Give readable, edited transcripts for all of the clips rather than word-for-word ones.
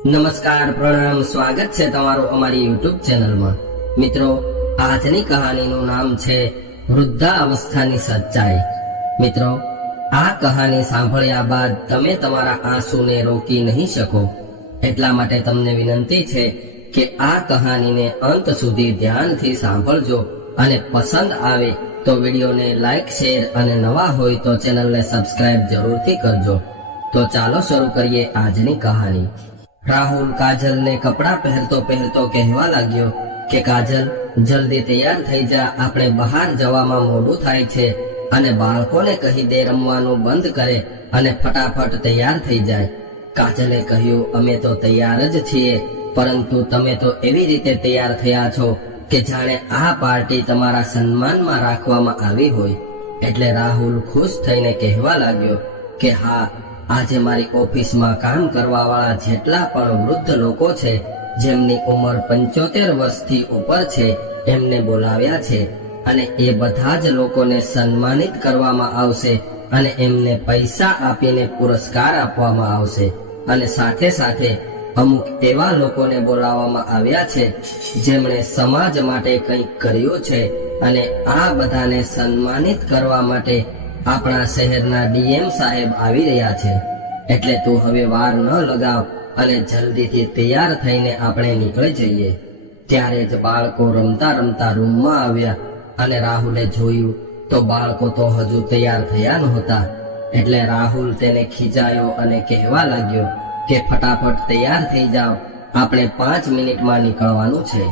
નમસ્કાર, પ્રણામ, સ્વાગત છે તમારું અમારી યુટ્યુબ ચેનલમાં। મિત્રો, આજની કહાનીનું નામ છે વૃદ્ધાવસ્થાની સચ્ચાઈ। મિત્રો, આ કહાની સાંભળ્યા બાદ તમે તમારા આંસુને રોકી નહીં શકો, એટલા માટે તમને વિનંતી છે કે આ કહાનીને અંત સુધી ધ્યાનથી સાંભળજો અને પસંદ આવે તો વિડીયોને લાઈક, શેર અને નવા હોય તો ચેનલને સબસ્ક્રાઇબ જરૂરથી કરજો। તો ચાલો શરૂ કરીએ આજની કહાની। રાહુલ કાજલને કપડાં પહેરતો પહેરતો કહેવા લાગ્યો કે કાજલ, જલ્દી તૈયાર થઈ જા, આપણે બહાર જવામાં મોડું થાય છે અને બાળકોને કહી દે રમવાનું બંધ કરે અને ફટાફટ તૈયાર થઈ જાય। કાજલે કહ્યું, અમે તો તૈયાર જ છીએ, પરંતુ તમે તો એવી રીતે તૈયાર થયા છો કે જાણે આ પાર્ટી તમારા સન્માનમાં રાખવામાં આવી હોય। એટલે રાહુલ ખુશ થઈને કહેવા લાગ્યો કે હા, આજે મારી ઓફિસમાં કામ કરવા વાળા જેટલા પણ વૃદ્ધ લોકો છે, જેમની ઉંમર 75 વર્ષથી ઉપર છે, એમને બોલાવ્યા છે અને એ બધા જ લોકોને સન્માનિત કરવામાં આવશે અને એમને પૈસા આપીને પુરસ્કાર આપવામાં આવશે। અને સાથે સાથે અમુક એવા લોકોને બોલાવવામાં આવ્યા છે જેમણે સમાજ માટે કંઈક કર્યું છે અને આ બધાને સન્માનિત કરવા માટે આપણા શહેરના ડીએમ સાહેબ આવી રહ્યા છે। એટલે તું હવે વાર ન લગાવ અને જલ્દીથી તૈયાર થઈને આપણે નીકળી જઈએ। ત્યારે જ બાળકો રમતા રમતા રૂમમાં આવ્યા અને રાહુલે જોયું તો બાળકો તો હજુ તૈયાર થયા નહોતા। એટલે રાહુલ તેને ખીજાયો અને કહેવા લાગ્યો કે ફટાફટ તૈયાર થઈ જાઓ, આપણે 5 મિનિટમાં નીકળવાનું છે।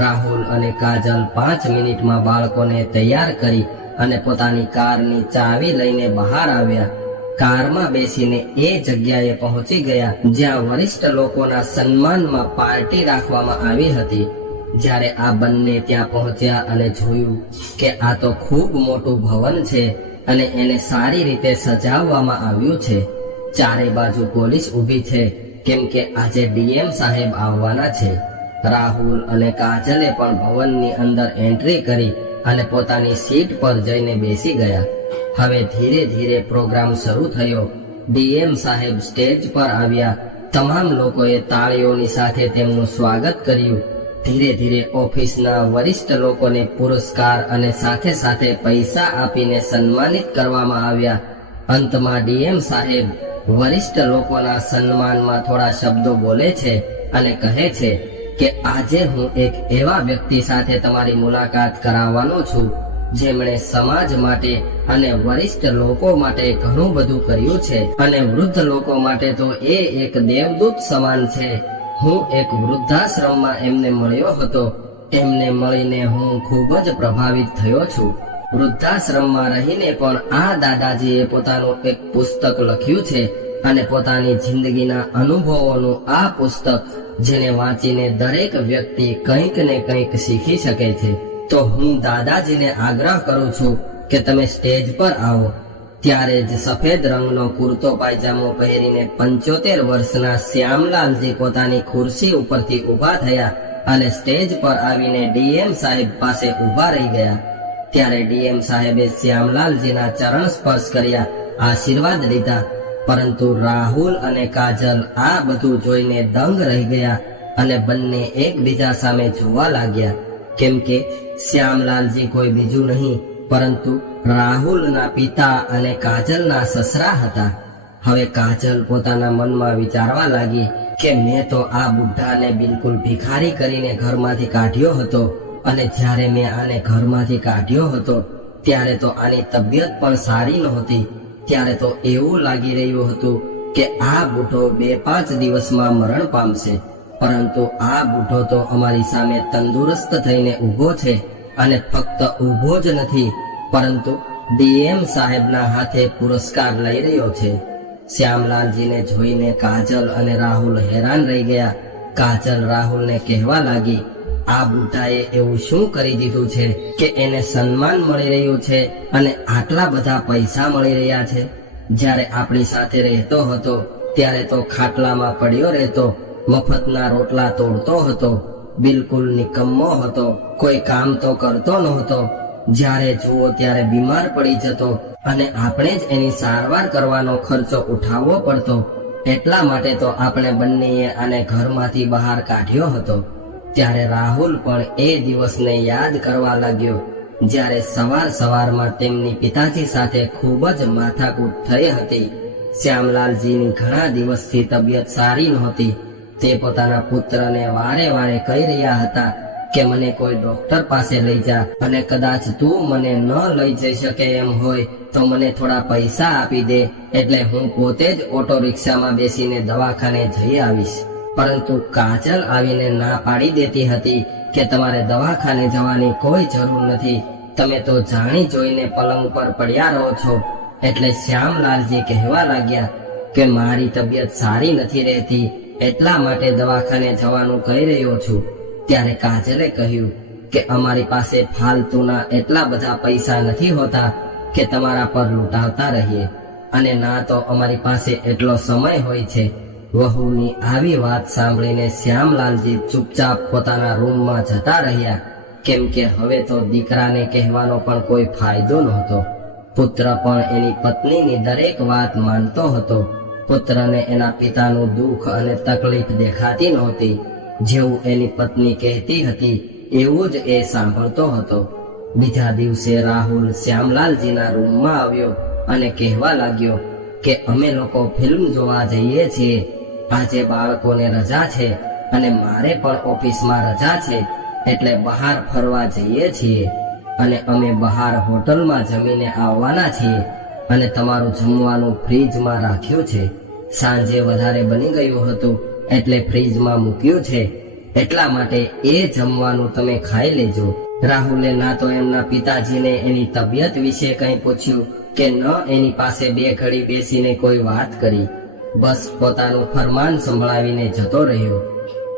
રાહુલ અને કાજલ 5 મિનિટમાં બાળકોને તૈયાર કરી અને પોતાની કારની ચાવી લઈને બહાર આવ્યા। કારમાં બેસીને એ જગ્યાએ પહોંચી ગયા જ્યાં વરિષ્ઠ લોકોના સન્માનમાં પાર્ટી રાખવામાં આવી હતી। જ્યારે આ બંને ત્યાં પહોંચ્યા અને જોયું કે આ તો ખૂબ મોટું ભવન છે અને એને સારી રીતે સજાવવામાં આવ્યું છે। ચારે બાજુ પોલીસ ઊભી છે, કેમ કે આજે ડીએમ સાહેબ આવવાના છે। રાહુલ અને કાજલે પણ ભવનની અંદર એન્ટ્રી કરી અને પોતાની સીટ પર જઈને બેસી ગયા। હવે ધીરે ધીરે પ્રોગ્રામ શરૂ થયો। ડીએમ સાહેબ સ્ટેજ પર આવ્યા। તમામ લોકોએ તાળીઓની સાથે તેમનું સ્વાગત કર્યું। ધીરે ધીરે ઓફિસના વરિષ્ઠ લોકોને પુરસ્કાર અને સાથે સાથે પૈસા આપીને સન્માનિત કરવામાં આવ્યા। અંતમાં ડીએમ સાહેબ વરિષ્ઠ લોકોના સન્માનમાં થોડા શબ્દો બોલે છે અને કહે છે કે આજે હું એક એવા વ્યક્તિ સાથે તમારી મુલાકાત કરાવવાનો છું જેમણે સમાજ માટે અને વરિષ્ઠ લોકો માટે ઘણું બધું કર્યું છે અને વૃદ્ધ લોકો માટે તો એ એક દેવદૂત સમાન છે। હું એક વૃદ્ધાશ્રમમાં એમને મળ્યો હતો, એમને મળીને હું ખૂબ જ પ્રભાવિત થયો છું। વૃદ્ધાશ્રમમાં રહીને પણ આ દાદાજીએ પોતાનું એક પુસ્તક લખ્યું છે અને પોતાની જિંદગીના અનુભવોનું આ પુસ્તક જેને વાંચીને દરેક વ્યક્તિ કંઈક ને કંઈક શીખી શકે છે। તો હું દાદાજીને આગ્રહ કરું છું કે તમે સ્ટેજ પર આવો। ત્યારે જ સફેદ રંગનો કુર્તો પાયજામો પહેરીને 75 વર્ષના શ્યામલાલજી પોતાની ખુરશી ઉપરથી ઊભા થયા અને સ્ટેજ પર આવીને ડીએમ સાહેબ પાસે ઊભા રહી ગયા। ત્યારે ડીએમ સાહેબે શ્યામલાલજીના ચરણ સ્પર્શ કર્યા, આશીર્વાદ લીધા। પરંતુ રાહુલ અને કાજલ આ બધું જોઈને દંગ રહી ગયા અને બંને એકબીજા સામે જોવા લાગ્યા, કેમ કે શ્યામલાલજી કોઈ બીજું નહીં પરંતુ રાહુલના પિતા અને કાજલના સસરા હતા। હવે કાજલ પોતાના મનમાં વિચારવા લાગી કે મેં તો આ બુઢ્ઢાને બિલકુલ ભિખારી કરીને ઘરમાંથી કાઢ્યો હતો અને જ્યારે મેં આને ઘરમાંથી કાઢ્યો હતો ત્યારે તો આની તબિયત પણ સારી નહોતી। ત્યારે તો એવું લાગી રહ્યું હતું કે આ બુઢો 2-5 દિવસમાં મરણ પામશે, પરંતુ આ બુઢો તો અમારી સામે તંદુરસ્ત થઈને ઊભો છે અને ફક્ત ઊભો જ નથી પરંતુ ડીએમ સાહેબના હાથે પુરસ્કાર લઈ રહ્યો છે। શ્યામલાલજીને જોઈને કાજલ અને રાહુલ હેરાન રહી ગયા। કાજલ રાહુલને કહેવા લાગી, આ બુઢાએ એવું શું કરી દીધું છે કે એને સન્માન મળી રહ્યું છે અને આટલા બધા પૈસા મળી રહ્યા છે? જ્યારે આપણી સાથે રહેતો હતો ત્યારે તો ખાટલામાં પડ્યો રહેતો, મફતના રોટલા તોડતો હતો, બિલકુલ નિકમ્મો હતો, કોઈ કામ તો કરતો નહોતો, જ્યારે જુઓ ત્યારે બીમાર પડી જતો અને આપણે જ એની સારવાર કરવાનો ખર્ચો ઉઠાવવો પડતો। એટલા માટે તો આપણે બંનેએ આને ઘરમાંથી બહાર કાઢ્યો હતો. ત્યારે રાહુલ પણ એ દિવસને યાદ કરવા લાગ્યો જ્યારે સવારમાં તેમની પિતાજી સાથે ખૂબ જ માથાકૂટ થઈ હતી. શ્યામલાલજીની ઘણા દિવસથી તબિયત સારી નહોતી. તે પોતાના પુત્રને વારે વારે કહી રહ્યા હતા કે મને કોઈ ડોક્ટર પાસે લઈ જા, અને કદાચ તું મને ન લઈ જઈ શકે એમ હોય તો મને થોડા પૈસા આપી દે, એટલે હું પોતે જ ઓટો રિક્ષામાં બેસીને દવાખાને જઈ આવીશ. પરંતુ કાજલ આવીને ના પાડી દેતી હતી કે તમારે દવાખાને જવાની કોઈ જરૂર નથી, તમે તો જાણી જોઈને પલંગ પર પડ્યા રહો છો. એટલે શ્યામલાલજી કહેવા લાગ્યા કે મારી તબિયત સારી નથી રહેતી, એટલા માટે દવાખાને જવાનું કહી રહ્યો છું. ત્યારે કાજલે કહ્યું કે અમારી પાસે ફાલતુના એટલા બધા પૈસા નથી હોતા કે તમારા પર લૂંટાવતા રહીએ, અને ના તો અમારી પાસે એટલો સમય હોય છે. વહુની આવી વાત સાંભળીને શ્યામલાલજી ચૂપચાપ પોતાના રૂમમાં જતા રહ્યા, કેમ કે હવે તો દીકરાને કહેવાનો પણ કોઈ ફાયદો નહોતો. પુત્ર પણ એની પત્નીની દરેક વાત માનતો હતો. પુત્રને એના પિતાનું દુઃખ અને તકલીફ દેખાતી નહોતી. જેવું એની પત્ની કહેતી હતી એવું જ એ સાંભળતો હતો. બીજા દિવસે રાહુલ શ્યામલાલજીના રૂમમાં આવ્યો અને કહેવા લાગ્યો કે અમે લોકો ફિલ્મ જોવા જઈએ છીએ. આજે બાળકોને રજા છે અને મારે પણ ઓફિસમાં રજા છે, એટલે બહાર ફરવા જઈએ છીએ, અને અમે બહાર હોટલમાં જમીને આવવાના છીએ, અને તમારું જમવાનું ફ્રીજમાં રાખ્યું છે. સાંજે વધારે બની ગયું હતું એટલે ફ્રીજમાં મૂક્યું છે, એટલા માટે એ જમવાનું તમે ખાઈ લેજો. રાહુલે ના તો એમના પિતાજીને એની તબિયત વિશે કંઈ પૂછ્યું કે ન એની પાસે બે ઘડી બેસીને કોઈ વાત કરી. બસ પોતાનું ફરમાન સંભળાવીને જતો રહ્યો.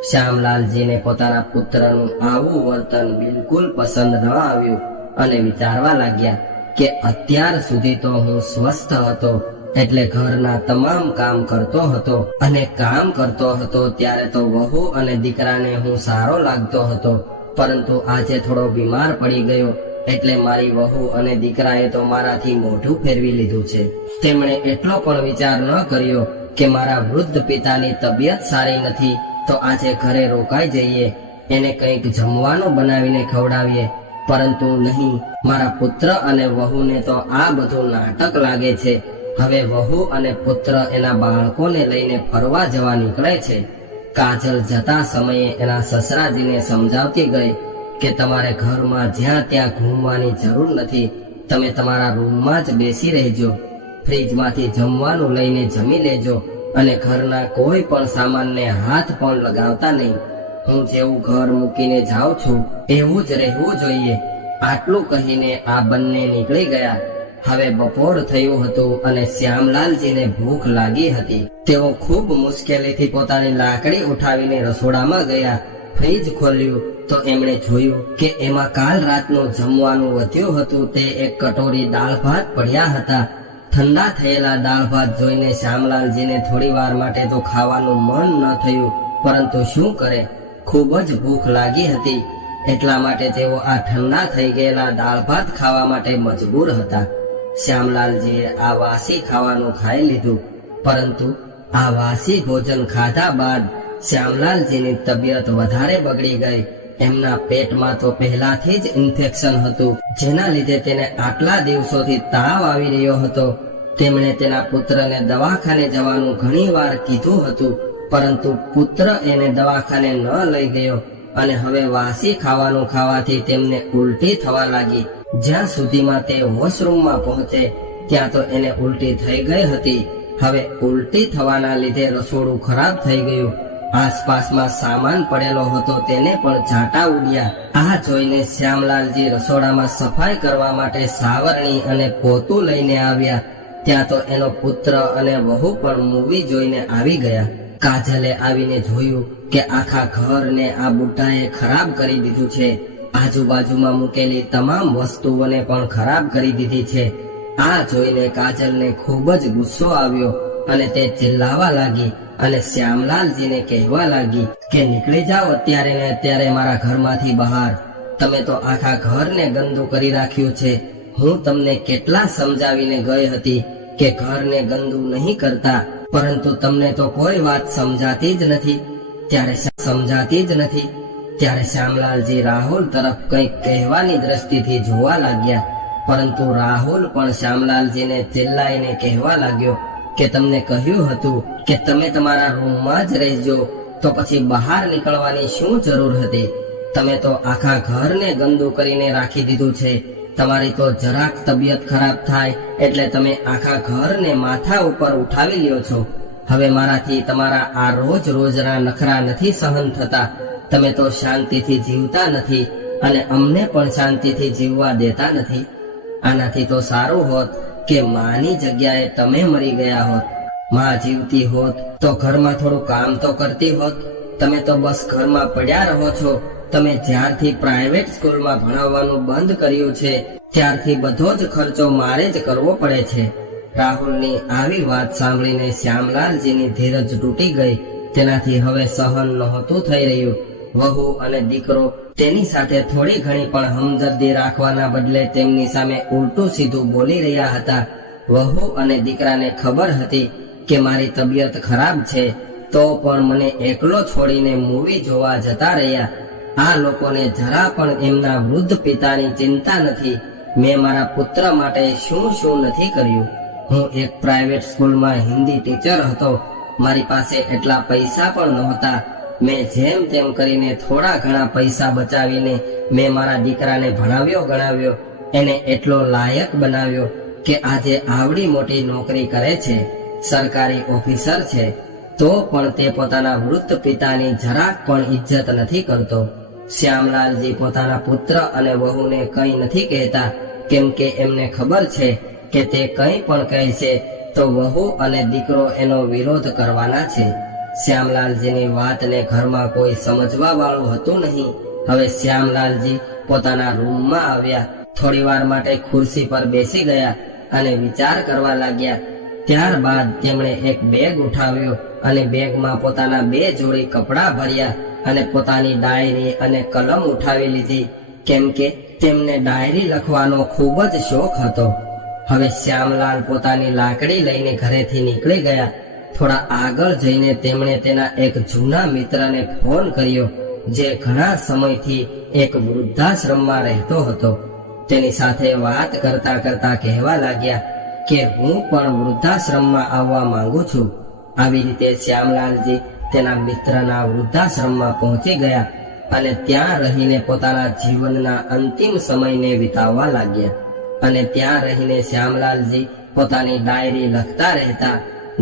શ્યામલાલજીને પોતાના પુત્રનું આવું વર્તન બિલકુલ પસંદ ન આવ્યું અને વિચારવા લાગ્યા કે અત્યાર સુધી તો હું સ્વસ્થ હતો, એટલે ઘરના તમામ કામ કરતો હતો, અને કામ કરતો હતો ત્યારે તો વહુ અને દીકરાને હું સારો લાગતો હતો, પરંતુ આજે થોડો બીમાર પડી ગયો એટલે મારી વહુ અને દીકરાએ તો મારાથી મોઢું ફેરવી લીધું છે. તેમણે એટલો પણ વિચાર ન કર્યો કે મારા વૃદ્ધ પિતાની તબિયત સારી નથી તો આજે ઘરે રોકાઈ જઈએ, એને કંઈક જમવાનું બનાવીને ખવડાવીએ. પરંતુ નહીં, મારા પુત્ર અને વહુને તો આ બધું નાટક લાગે છે. હવે વહુ અને પુત્ર એના બાળકોને લઈને ફરવા જવા નીકળે છે. કાજલ જતા સમયે એના સસરાજીને સમજાવતી ગઈ કે તમારે ઘરમાં જ્યાં ત્યાં ઘૂમવાની જરૂર નથી, તમે તમારા રૂમમાં જ બેસી રહેજો, ફ્રીજમાંથી જમવાનું લઈને જમી લેજો, અને ઘરના કોઈ પણ સામાનને હાથ પણ લગાવતા નહીં. હું જેવું ઘર મૂકીને જાઉં છું એવું જ રહેવું જોઈએ. આટલું કહીને આ બંને નીકળી ગયા. હવે બપોર થયું હતું અને શ્યામલાલજીને ભૂખ લાગી હતી. તેઓ ખૂબ મુશ્કેલીથી પોતાની લાકડી ઉઠાવીને રસોડામાં ગયા. ફ્રીજ ખોલ્યું તો એમણે જોયું કે એમાં કાલ રાતનું જમવાનું વધ્યું હતું. તે એક કટોરી દાળ ભાત પડ્યા હતા. ઠંડા થયેલા દાળ ભાત જોઈને શ્યામલાલજીને થોડી વાર માટે તો ખાવાનું મન ન થયું, પરંતુ શું કરે, ખૂબ જ ભૂખ લાગી હતી, એટલા માટે તેઓ આ ઠંડા થઈ ગયેલા દાળ ભાત ખાવા માટે મજબૂર હતા. શ્યામલાલજીએ આ વાસી ખાવાનું ખાઈ લીધું, પરંતુ આ વાસી ભોજન ખાધા બાદ શ્યામલાલજીની તબિયત વધારે બગડી ગઈ. એમના પેટમાં તો પહેલાથી જ ઇન્ફેક્શન હતું, જેના લીધે તેને આટલા દિવસોથી તાવ આવી રહ્યો હતો. તેમણે તેના પુત્રને દવાખાને જવાનું ઘણીવાર કીધું હતું, પરંતુ પુત્ર એને દવાખાને ન લઈ ગયો, અને હવે વાસી ખાવાનું ખાવાથી તેમને ઉલટી થવા લાગી. જ્યાં સુધીમાં તે વોશરૂમમાં પહોંચે ત્યાં તો એને ઉલટી થઈ ગઈ હતી. હવે ઉલટી થવાના લીધે રસોડું ખરાબ થઈ ગયું. આસપાસમાં સામાન પડેલો હતો તેને પણ ઝાંટા ઉડ્યા. આ જોઈને શ્યામલાલજી રસોડામાં સફાઈ કરવા માટે સાવરણી અને પોતું લઈને આવ્યા. ત્યાં તો એનો પુત્ર અને વહુ પણ મૂવી જોઈને આવી ગયા. કાજલે આવીને જોયું કે આખા ઘરને આ બુટ્ટાએ ખરાબ કરી દીધું છે. આજુબાજુમાં મૂકેલી તમામ વસ્તુઓને પણ ખરાબ કરી દીધી છે. આ જોઈને કાજલને ખૂબ જ ગુસ્સો આવ્યો અને તે ચિલ્લાવા લાગી અને શ્યામલાલજીને કહેવા લાગી કે નીકળી જાઓ અત્યારે ને અત્યારે મારા ઘરમાંથી બહાર. તમે તો આખા ઘરને ગંદુ કરી રાખ્યું છે. હું તમને કેટલા સમજાવીને ગઈ હતી કે ઘરને ગંદુ નહીં કરતા, પરંતુ તમને તો કોઈ વાત સમજાતી જ નથી. ત્યારે શ્યામલાલજી રાહુલ તરફ કંઈક કહેવાની દ્રષ્ટિથી જોવા લાગ્યા, પરંતુ રાહુલ પણ શ્યામલાલજીને ચિલ્લાઈને કહેવા લાગ્યો કે તમને કહ્યું હતું કે તમે તમારા રૂમમાં જ રહેજો, તો પછી બહાર નીકળવાની શું જરૂર હતી? તમે તો આખા ઘરને ગંદુ કરીને રાખી દીધું છે. તમારી તો જરાક તબિયત ખરાબ થાય એટલે તમે આખા ઘરને માથા ઉપર ઉઠાવી લ્યો છો. હવે મારાથી તમારા આ રોજના નખરા નથી સહન થતા. તમે તો શાંતિથી જીવતા નથી અને અમને પણ શાંતિથી જીવવા દેતા નથી. આનાથી તો સારું હોત કે માની જગ્યાએ તમે મરી ગયા હોત. માં જીવતી હોત તો ઘરમાં થોડું કામ તો કરતી હોત. તમે તો બસ ઘરમાં પડ્યા રહો છો. તમે જ્યારથી પ્રાઇવેટ સ્કૂલમાં ભણાવવાનું બંધ કર્યું છે ત્યારથી બધો જ ખર્ચો મારે જ કરવો પડે છે. રાહુલની આવી વાત સાંભળીને શ્યામલાલજીની ધીરજ તૂટી ગઈ. તેનાથી હવે સહન નહોતું થઈ રહ્યું. વહુ અને દીકરો તેની સાથે થોડી ઘણી પણ હમદર્દી રાખવાના બદલે તેમની સામે ઉલટું સીધું બોલી રહ્યા હતા. વહુ અને દીકરાને ખબર હતી કે મારી તબિયત ખરાબ છે, તો પણ મને એકલો છોડીને મૂવી જોવા જતા રહ્યા. આ લોકોને જરા પણ એમના વૃદ્ધ પિતાની ચિંતા નથી. મેં મારા પુત્ર માટે શું નથી કર્યું. હું એક પ્રાઇવેટ સ્કૂલમાં હિન્દી ટીચર હતો. મારી પાસે એટલા પૈસા પણ નહોતા. મેં જેમ તેમ કરીને થોડા ઘણા પૈસા બચાવીને મેં મારા દીકરાને ભણાવ્યો ગણાવ્યો. એને એટલો લાયક બનાવ્યો કે આજે આવડી મોટી નોકરી કરે છે, સરકારી ઓફિસર છે. તો પણ તે પોતાના વૃદ્ધ પિતાની જરાક પણ ઇજ્જત નથી કરતો. શ્યામલાલજી પોતાના પુત્ર અને વહુને કંઈ નથી કહેતા, કેમ કે એમને ખબર છે કે તે કંઈ પણ કહે છે તો વહુ અને દીકરો એનો વિરોધ કરવાના છે. શ્યામલાલજીની વાતને ઘરમાં કોઈ સમજવા વાળું હતું નહીં. હવે શ્યામલાલજી પોતાના રૂમમાં આવ્યા. થોડી વાર માટે ખુરશી પર બેસી ગયા અને વિચાર કરવા લાગ્યા. ત્યારબાદ તેમણે એક બેગ ઉઠાવ્યો અને બેગમાં પોતાના 2 જોડી કપડાં ભર્યા અને પોતાની ડાયરી અને કલમ ઉઠાવી લીધી, કેમ કે તેમને ડાયરી લખવાનો ખૂબ જ શોખ હતો. હવે શ્યામલાલ પોતાની લાકડી લઈને ઘરેથી નીકળી ગયા. થોડા આગળ જઈને તેમણે તેના એક જૂના મિત્રને ફોન કર્યો, જે ઘણા સમયથી એક વૃદ્ધાશ્રમમાં રહેતો હતો. તેની સાથે વાત કરતા કરતા કહેવા લાગ્યા કે હું પણ વૃદ્ધાશ્રમમાં આવવા માંગુ છું. આવી રીતે શ્યામલાલજી તેના મિત્રના વૃદ્ધાશ્રમમાં પહોંચી ગયા અને ત્યાં રહીને પોતાના જીવનના અંતિમ સમયને વિતાવવા લાગ્યા. અને ત્યાં રહીને શ્યામલાલજી પોતાની ડાયરી લખતા રહેતા,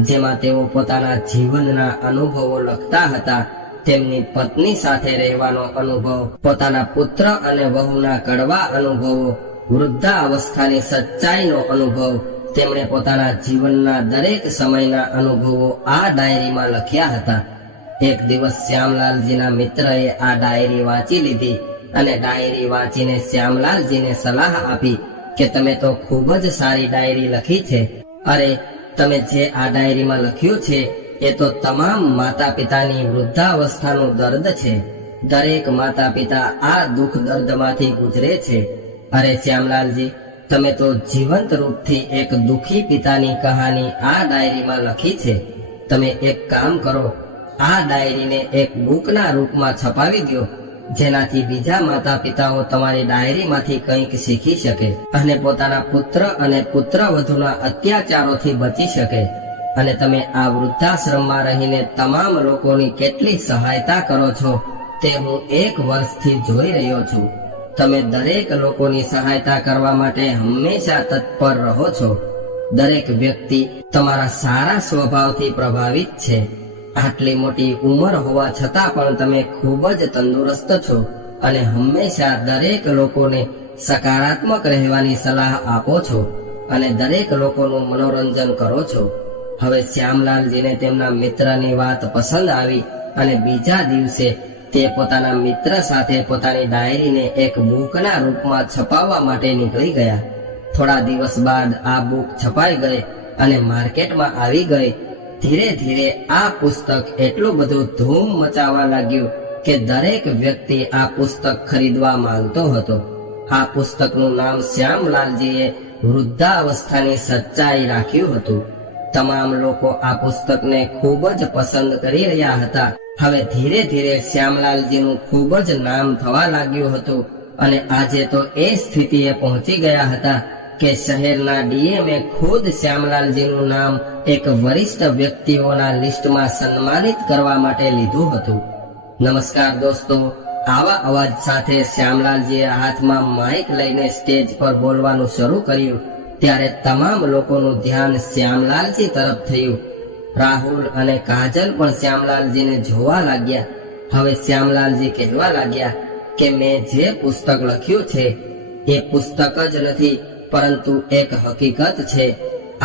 જેમાં તેઓ પોતાના જીવનના અનુભવો લખતા હતા. તેમની પત્ની સાથે રહેવાનો અનુભવ, પોતાના પુત્ર અને વહુના કડવા અનુભવો, વૃદ્ધાવસ્થાની સચ્ચાઈનો અનુભવ. તેમણે પોતાના જીવનના દરેક સમયના અનુભવો આ ડાયરીમાં લખ્યા હતા. એક દિવસ શ્યામલાલજીના મિત્રએ આ ડાયરી વાંચી લીધી અને ડાયરી વાંચીને શ્યામલાલજીને સલાહ આપી કે તમે તો ખૂબ જ સારી ડાયરી લખી છે. અરે, તમે જે આ ડાયરીમાં લખ્યું છે એ તો તમામ માતા પિતાની વૃદ્ધાવસ્થાનું દર્દ છે. દરેક માતા પિતા આ દુઃખ દર્દમાંથી ગુજરે છે. અરે શ્યામલાલજી, તમે તો જીવંત રૂપથી એક દુઃખી પિતાની કહાની આ ડાયરીમાં લખી છે. તમે એક કામ કરો, આ ડાયરીને એક બુકના રૂપમાં છપાવી દો, જેનાથી બીજા માતા પિતાઓ તમારી ડાયરીમાંથી કંઈક શીખી શકે અને પોતાના પુત્ર અને પુત્રવધૂના અત્યાચારોથી બચી શકે. અને તમે આ વૃદ્ધાશ્રમમાં રહીને તમામ લોકોની કેટલી સહાયતા કરો છો તે હું 1 વર્ષથી જોઈ રહ્યો છું. તમે દરેક લોકોની સહાયતા કરવા માટે હંમેશા તત્પર રહો છો. દરેક વ્યક્તિ તમારા સારા સ્વભાવથી પ્રભાવિત છે. આટલી મોટી ઉંમર હોવા છતાં પણ તમે ખૂબ જ તંદુરસ્ત છો અને હંમેશા દરેક લોકોને સકારાત્મક રહેવાની સલાહ આપો છો અને દરેક લોકોનું મનોરંજન કરો છો. હવે શ્યામલાલજીને તેમના મિત્રની વાત પસંદ આવી અને બીજા દિવસે તે પોતાના મિત્ર સાથે પોતાની ડાયરીને એક બુકના રૂપમાં છપાવવા માટે નીકળી ગયા. થોડા દિવસ બાદ આ બુક છપાઈ ગઈ અને માર્કેટમાં આવી ગઈ. ધીરે ધીરે આ પુસ્તક એટલું બધું ધૂમ મચાવવા લાગ્યું કે દરેક વ્યક્તિ આ પુસ્તક ખરીદવા માંગતો હતો. આ પુસ્તકનું નામ શ્યામલાલજીએ વૃદ્ધાવસ્થાની સચ્ચાઈ રાખ્યું હતું. તમામ લોકો આ પુસ્તકને ખૂબ જ પસંદ કરી રહ્યા હતા. હવે ધીરે ધીરે શ્યામલાલજીનું ખૂબ જ નામ થવા લાગ્યું હતું અને આજે તો એ સ્થિતિએ પહોંચી ગયા હતા કે શહેરના ડીએમએ ખુદ શ્યામલાલજીનું નામ એક વરિષ્ઠ વ્યક્તિઓના લિસ્ટમાં સન્માનિત કરવા માટે લીધું હતું. નમસ્કાર દોસ્તો, આવા અવાજ સાથે શ્યામલાલજીએ હાથમાં માઇક લઈને સ્ટેજ પર બોલવાનું શરૂ કર્યું ત્યારે તમામ લોકોનું ધ્યાન શ્યામલાલજી તરફ થયું. રાહુલ અને કાજલ પણ શ્યામલાલજીને જોવા લાગ્યા. હવે શ્યામલાલજી કહેવા લાગ્યા કે મેં જે પુસ્તક લખ્યું છે એ પુસ્તક જ નથી પરંતુ એક હકીકત છે.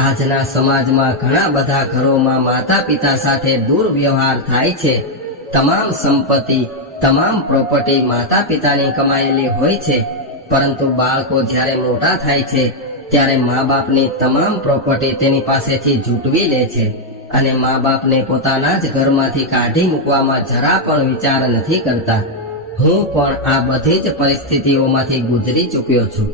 આજના સમાજમાં ઘણા બધા ઘરોમાં માતા પિતા સાથે દુર્વ્યવહાર થાય છે. તમામ સંપત્તિ, તમામ પ્રોપર્ટી માતા પિતાની કમાયેલી હોય છે, પરંતુ બાળકો જ્યારે મોટા થાય છે ત્યારે મા બાપની તમામ પ્રોપર્ટી તેની પાસેથી ઝૂંટવી લે છે અને મા બાપને પોતાના જ ઘરમાંથી કાઢી મૂકવામાં જરા પણ વિચાર નથી કરતા. હું પણ આ બધી જ પરિસ્થિતિઓમાંથી ગુજરી ચૂક્યો છું.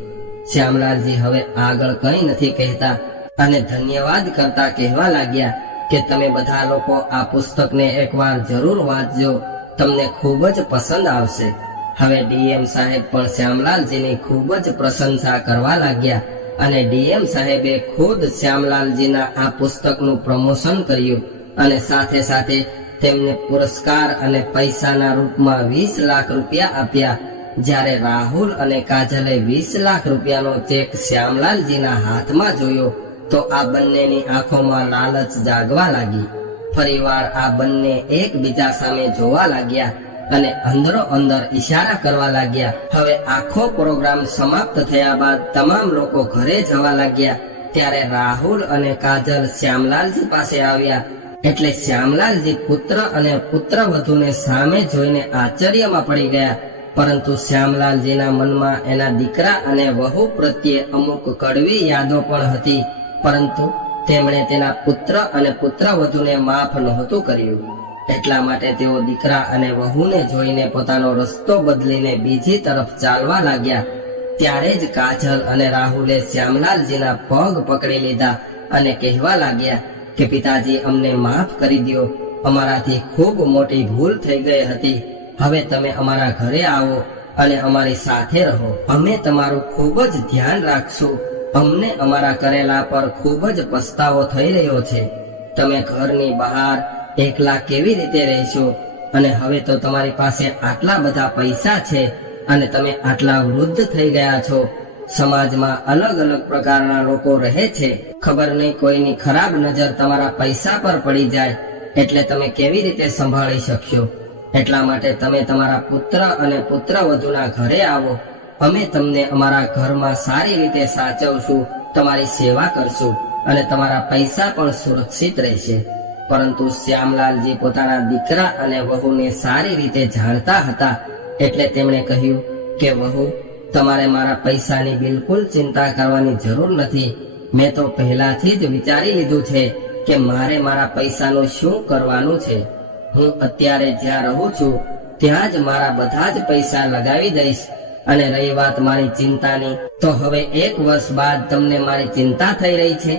શ્યામલાલજી હવે આગળ કંઈ નથી કહેતા અને ધન્યવાદ કરતા કહેવા લાગ્યા કે તમે બધા લોકો આ પુસ્તકને એકવાર જરૂર વાંચજો, તમને ખૂબ જ પસંદ આવશે. હવે ડીએમ સાહેબ પણ શ્યામલાલજીની ખૂબ જ પ્રશંસા કરવા લાગ્યા અને ડીએમ સાહેબે ખુદ શ્યામલાલજીના આ પુસ્તકનું પ્રમોશન કર્યું અને સાથે સાથે તેમને પુરસ્કાર અને પૈસાના રૂપમાં 20 લાખ રૂપિયા આપ્યા. જ્યારે રાહુલ અને કાજલે 20 લાખ રૂપિયાનો ચેક શ્યામલાલજીના હાથમાં જોયો તો આ બંનેની આંખોમાં લાલચ જાગવા લાગી. ફરીવાર આ બંને એકબીજા સામે જોવા લાગ્યા અને અંદરો અંદર ઈશારા કરવા લાગ્યા. હવે આખો પ્રોગ્રામ સમાપ્ત થયા બાદ તમામ લોકો ઘરે જવા લાગ્યા ત્યારે રાહુલ અને કાજલ શ્યામલાલજી પાસે આવ્યા. એટલે શ્યામલાલજી પુત્ર અને પુત્રવધૂને સામે જોઈને આશ્ચર્યમાં પડી ગયા. પરંતુ શ્યામલાલજીના મનમાં એના દીકરા અને વહુ પ્રત્યે અમુક કડવી યાદો પણ હતી, પરંતુ તેમણે તેના પુત્ર અને પુત્રવધૂને માફ નહોતું કર્યું. એટલા માટે તેઓ દીકરા અને વહુને જોઈને પોતાનો રસ્તો બદલીને બીજી તરફ ચાલવા લાગ્યા. ત્યારે જ કાજલ અને રાહુલે શ્યામલાલજીના પગ પકડી લીધા અને કહેવા લાગ્યા કે પિતાજી, અમને માફ કરી દો, અમારાથી ખૂબ મોટી ભૂલ થઈ ગઈ હતી. હવે તમે અમારા ઘરે આવો અને અમારી સાથે રહો. અમે તમારું ખૂબ જ ધ્યાન રાખશું. અમને અમારા કરેલા પર ખૂબ જ પસ્તાવો થઈ રહ્યો છે. તમે ઘરની બહાર એકલા કેવી રીતે રહેશો? અને હવે તો તમારી પાસે આટલા બધા પૈસા છે અને તમે આટલા વૃદ્ધ થઈ ગયા છો. સમાજમાં અલગ અલગ પ્રકારના લોકો રહે છે. ખબર નહીં કોઈની ખરાબ નજર તમારા પૈસા પર પડી જાય એટલે તમે કેવી રીતે સંભાળી શકશો? એટલા માટે તમે તમારા પુત્ર અને પુત્રવધૂના ઘરે આવો. અમે તમને અમારા ઘરમાં સારી રીતે સાચવશું, તમારી સેવા કરશું અને તમારા પૈસા પણ સુરક્ષિત રહેશે. પરંતુ શ્યામલાલજી પોતાના દીકરા અને વહુને સારી રીતે જાણતા હતા એટલે તેમણે કહ્યું કે વહુ, તમારે મારા પૈસાની બિલકુલ ચિંતા કરવાની જરૂર નથી. મેં તો પહેલાથી જ વિચારી લીધું છે કે મારે મારા પૈસાનું શું કરવાનું છે. હું અત્યારે જ્યાં રહું છું ત્યાં જ મારા બધા જ પૈસા લગાવી દઈશ. અને રહી વાત મારી ચિંતાની, તો હવે 1 વર્ષ બાદ તમને મારી ચિંતા થઈ રહી છે.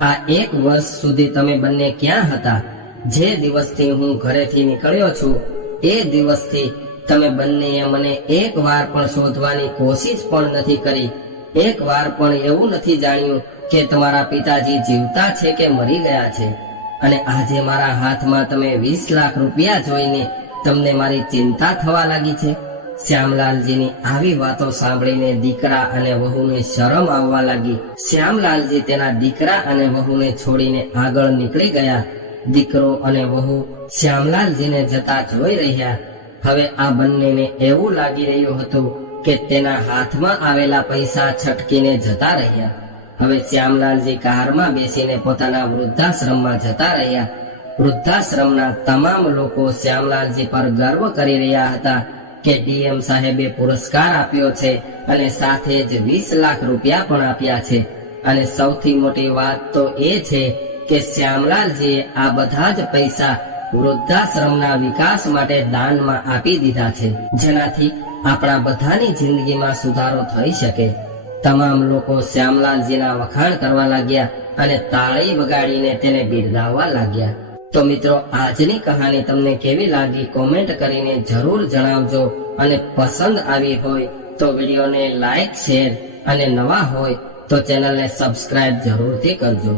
આ 1 વર્ષ સુધી તમે બંને ક્યાં હતા? જે દિવસથી હું ઘરેથી નીકળ્યો છું એ દિવસથી તમે બંનેએ મને એક વાર પણ શોધવાની કોશિશ પણ નથી કરી. એક વાર પણ એવું નથી જાણ્યું કે તમારા પિતાજી જીવતા છે કે મરી ગયા છે. અને આજે મારા હાથમાં તમે 20 લાખ રૂપિયા જોઈને તમને મારી ચિંતા થવા લાગી છે. શ્યામલાલજીની આવી વાતો સાંભળીને દીકરા અને વહુને શરમ આવવા લાગી. શ્યામલાલજી તેના દીકરા અને વહુને છોડીને આગળ નીકળી ગયા. દીકરો અને વહુ શ્યામલાલજીને જતા જોઈ રહ્યા. હવે આ બંનેને એવું લાગી રહ્યું હતું કે તેના હાથમાં આવેલા પૈસા છટકીને જતા રહ્યા. હવે શ્યામલાલજી કારમાં બેસીને પોતાના વૃદ્ધાશ્રમમાં જતા રહ્યા. વૃદ્ધાશ્રમના તમામ લોકો શ્યામલાલજી પર ગર્વ કરી રહ્યા હતા કે ડીએમ સાહેબે પુરસ્કાર આપ્યો છે અને સાથે જ 20 લાખ રૂપિયા પણ આપ્યા છે. અને સૌથી મોટી વાત તો એ છે કે શ્યામલાલજીએ આ બધા જ પૈસા વૃદ્ધાશ્રમના વિકાસ માટે દાનમાં આપી દીધા છે, જેનાથી આપણા બધાની જિંદગીમાં સુધારો થઈ શકે. તમામ લોકો શ્યામલાલજીના વખાણ કરવા લાગ્યા અને તાળી વગાડીને તેને બિરદાવવા લાગ્યા. તો મિત્રો, આજની કહાની તમને કેવી લાગી કોમેન્ટ કરીને જરૂર જણાવજો, અને પસંદ આવી હોય તો વિડીયોને લાઈક, શેર અને નવા હોય તો ચેનલને સબસ્ક્રાઇબ જરૂરથી કરજો.